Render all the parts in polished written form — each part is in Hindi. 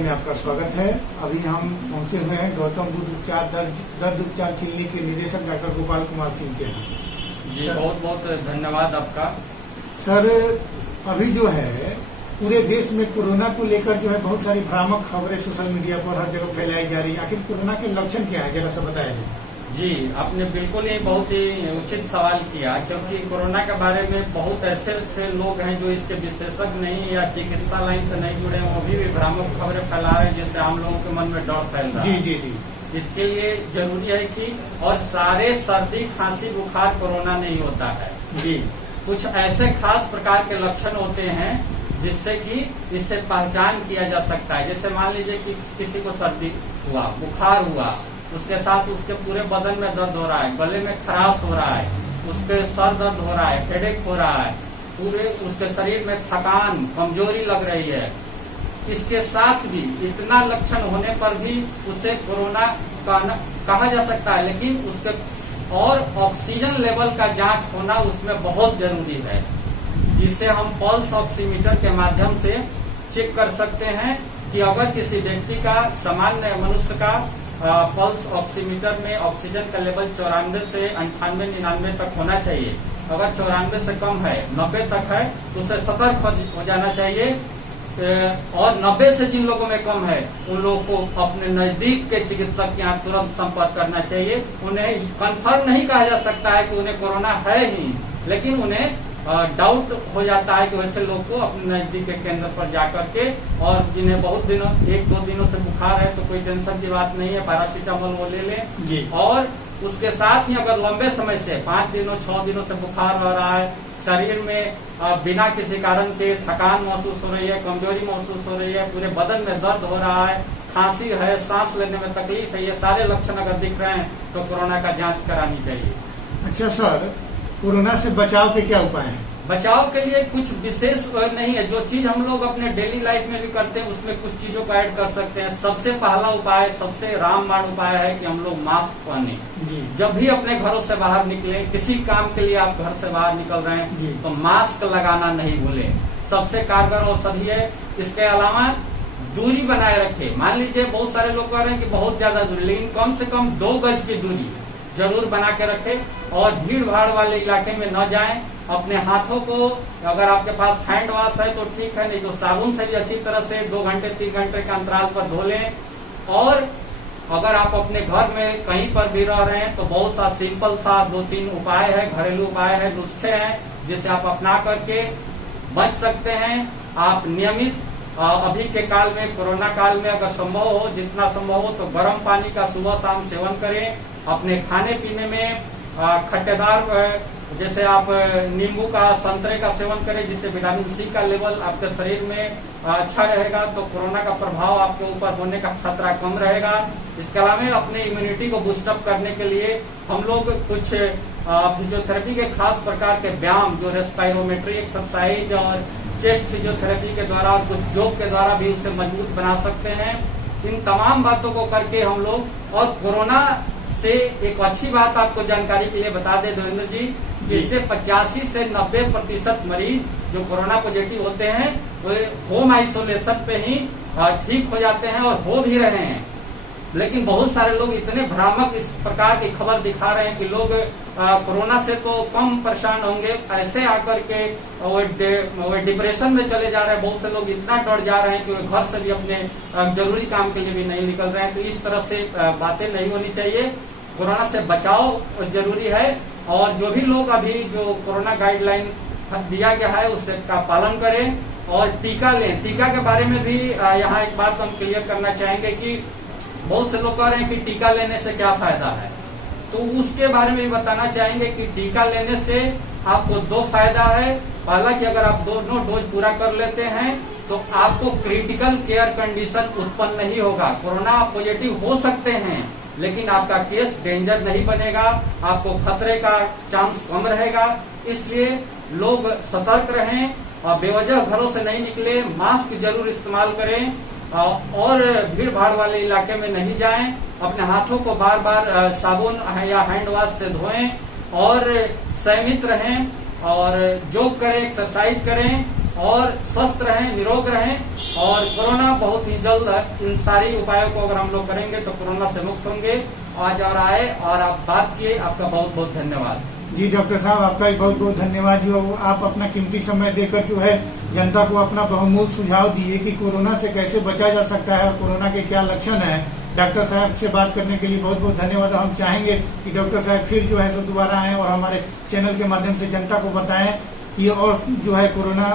में आपका स्वागत है। अभी हम पहुंचे हुए हैं गौतम बुद्ध दर्द उपचार क्लिनिक के निदेशक डॉक्टर गोपाल कुमार सिंह के यहाँ। जी बहुत बहुत धन्यवाद आपका। सर, अभी जो है पूरे देश में कोरोना को लेकर जो है बहुत सारी भ्रामक खबरें सोशल मीडिया पर हर जगह फैलाई जा रही है। आखिर कोरोना के लक्षण क्या है, जरा सा बताया जाए। जी, आपने बिल्कुल ही बहुत ही उचित सवाल किया, क्योंकि कोरोना के बारे में बहुत ऐसे लोग हैं जो इसके विशेषज्ञ नहीं या चिकित्सा लाइन से नहीं जुड़े हैं, वो भी भ्रामक खबरें फैला रहे हैं, जिससे आम लोगों के मन में डर फैल रहा है। जी जी जी। इसके लिए जरूरी है कि और सारे सर्दी खांसी बुखार कोरोना नहीं होता है जी। कुछ ऐसे खास प्रकार के लक्षण होते हैं जिससे कि इससे पहचान किया जा सकता है। जैसे मान लीजिए कि किसी को सर्दी हुआ, बुखार हुआ, उसके साथ उसके पूरे बदन में दर्द हो रहा है, गले में खराश हो रहा है, उसके सर दर्द हो रहा है, हेडेक हो रहा है, पूरे उसके शरीर में थकान कमजोरी लग रही है। इसके साथ भी इतना लक्षण होने पर भी उसे कोरोना कहा जा सकता है, लेकिन उसके और ऑक्सीजन लेवल का जांच होना उसमें बहुत जरूरी है, जिसे हम पल्स ऑक्सीमीटर के माध्यम से चेक कर सकते हैं कि अगर किसी व्यक्ति का सामान्य मनुष्य का पल्स ऑक्सीमीटर में ऑक्सीजन का लेवल 94 से 98-99 तक होना चाहिए। अगर 94 से कम है, 90 तक है, तो उसे सतर्क हो जाना चाहिए। और 90 से जिन लोगों में कम है उन लोगों को अपने नजदीक के चिकित्सक के यहाँ तुरंत संपर्क करना चाहिए। उन्हें कंफर्म नहीं कहा जा सकता है कि उन्हें कोरोना है ही, लेकिन उन्हें डाउट हो जाता है कि वैसे लोग को अपने नजदीक के केंद्र पर जाकर के, और जिन्हें बहुत दिनों 1-2 दिनों से बुखार है तो कोई टेंशन की बात नहीं है, पैरासीटामोल वो ले लें। और उसके साथ ही अगर लंबे समय से 5 दिनों 6 दिनों से बुखार रह रहा है, शरीर में बिना किसी कारण के थकान महसूस हो रही है, कमजोरी महसूस हो रही है, पूरे बदन में दर्द हो रहा है, खांसी है, सांस लेने में तकलीफ है, ये सारे लक्षण अगर दिख रहे हैं तो कोरोना का जांच करानी चाहिए। अच्छा सर, कोरोना से बचाव के क्या उपाय हैं? बचाव के लिए कुछ विशेष नहीं है। जो चीज हम लोग अपने डेली लाइफ में भी करते हैं उसमें कुछ चीजों को ऐड कर सकते हैं। सबसे पहला उपाय, सबसे रामबाण उपाय है कि हम लोग मास्क पहने। जब भी अपने घरों से बाहर निकले, किसी काम के लिए आप घर से बाहर निकल रहे हैं तो मास्क लगाना नहीं भूले, सबसे कारगर औषधि है। इसके अलावा दूरी बनाए रखे। मान लीजिए बहुत सारे लोग कह रहे हैं कि बहुत ज्यादा दूरी, लेकिन कम से कम 2 गज की दूरी जरूर बना के रखें। और भीड़ भाड़ वाले इलाके में न जाएं। अपने हाथों को, अगर आपके पास हैंड वॉश है तो ठीक है, नहीं तो साबुन से भी अच्छी तरह से 2 घंटे 3 घंटे के अंतराल पर धो लें। और अगर आप अपने घर में कहीं पर भी रह रहे हैं तो बहुत सा सिंपल सा 2-3 उपाय है, घरेलू उपाय है, नुस्खे हैं, जिसे आप अपना करके बच सकते हैं। आप नियमित अभी के काल में, कोरोना काल में अगर संभव हो, जितना संभव हो तो गर्म पानी का सुबह शाम सेवन करें। अपने खाने पीने में खट्टेदार, जैसे आप नींबू का, संतरे का सेवन करें, जिससे विटामिन सी का लेवल आपके शरीर में अच्छा रहेगा, तो कोरोना का प्रभाव आपके ऊपर होने का खतरा कम रहेगा। इसके अलावा अपने इम्यूनिटी को बूस्टअप करने के लिए हम लोग कुछ फिजियोथेरेपी के खास प्रकार के व्यायाम, जो रेस्पायरोमेट्री एक्सरसाइज और चेस्ट फिजियोथेरेपी के द्वारा और कुछ योग के द्वारा भी उसे मजबूत बना सकते हैं। इन तमाम बातों को करके हम लोग, और कोरोना से एक अच्छी बात आपको जानकारी के लिए बता दें देवेंद्र जी, जिससे 85 से 90% मरीज जो कोरोना पॉजिटिव होते हैं वो होम आइसोलेशन पे ही ठीक हो जाते हैं और हो भी रहे हैं। लेकिन बहुत सारे लोग इतने भ्रामक इस प्रकार की खबर दिखा रहे हैं कि लोग कोरोना से तो कम परेशान होंगे, ऐसे आकर के वो डिप्रेशन में चले जा रहे हैं। बहुत से लोग इतना डर जा रहे हैं कि वे घर से भी अपने जरूरी काम के लिए भी नहीं निकल रहे हैं। तो इस तरह से बातें नहीं होनी चाहिए। कोरोना से बचाव जरूरी है, और जो भी लोग अभी जो कोरोना गाइडलाइन दिया गया है उसका पालन करें और टीका लें। टीका के बारे में भी यहाँ एक बात हम क्लियर करना चाहेंगे कि बहुत से लोग कह रहे हैं कि टीका लेने से क्या फायदा है, तो उसके बारे में भी बताना चाहेंगे कि टीका लेने से आपको 2 फायदा है। पहला कि अगर आप दोनों डोज पूरा कर लेते हैं तो आपको क्रिटिकल केयर कंडीशन उत्पन्न नहीं होगा। कोरोना पॉजिटिव हो सकते हैं लेकिन आपका केस डेंजर नहीं बनेगा, आपको खतरे का चांस कम रहेगा। इसलिए लोग सतर्क रहें और बेवजह घरों से नहीं निकले, मास्क जरूर इस्तेमाल करें और भीड़ भाड़ वाले इलाके में नहीं जाएं। अपने हाथों को बार बार साबुन या हैंड वॉश से धोएं और संयमित रहें और योग करें, एक्सरसाइज करें और स्वस्थ रहें, निरोग रहें। और कोरोना बहुत ही जल्द, इन सारी उपायों को अगर हम लोग करेंगे तो कोरोना से मुक्त होंगे। आज और आए और आप बात किए, आपका बहुत बहुत धन्यवाद। जी डॉक्टर साहब, आपका भी बहुत बहुत धन्यवाद। जो आप अपना कीमती समय देकर जो है जनता को अपना बहुमूल्य सुझाव दिए कि कोरोना से कैसे बचा जा सकता है और कोरोना के क्या लक्षण है। डॉक्टर साहब से बात करने के लिए बहुत बहुत धन्यवाद। हम चाहेंगे कि डॉक्टर साहब फिर जो है सो दोबारा आए और हमारे चैनल के माध्यम से जनता को बताएं कि और जो है कोरोना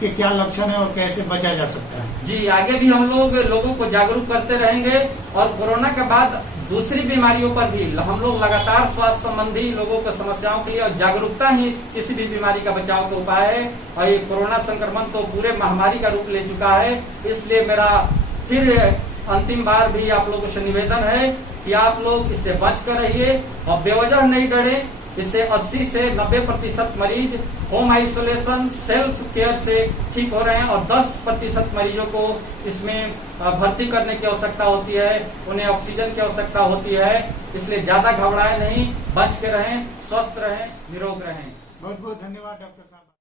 के क्या लक्षण है और कैसे बचा जा सकता है। जी, आगे भी हम लोगों को जागरूक करते रहेंगे और कोरोना के बाद दूसरी बीमारियों पर भी हम लोग लगातार स्वास्थ्य संबंधी लोगों की समस्याओं के लिए, और जागरूकता ही किसी भी बीमारी का बचाव का उपाय है। और ये कोरोना संक्रमण तो पूरे महामारी का रूप ले चुका है, इसलिए मेरा फिर अंतिम बार भी आप लोगों से निवेदन है कि आप लोग इससे बच कर रहिए और बेवजह नहीं डरे। इससे 80 से 90% मरीज होम आइसोलेशन सेल्फ केयर से ठीक हो रहे हैं और 10% मरीजों को इसमें भर्ती करने की आवश्यकता होती है, उन्हें ऑक्सीजन की आवश्यकता होती है। इसलिए ज्यादा घबराए नहीं, बच के रहें, स्वस्थ रहें, निरोग रहें। बहुत बहुत धन्यवाद डॉक्टर साहब।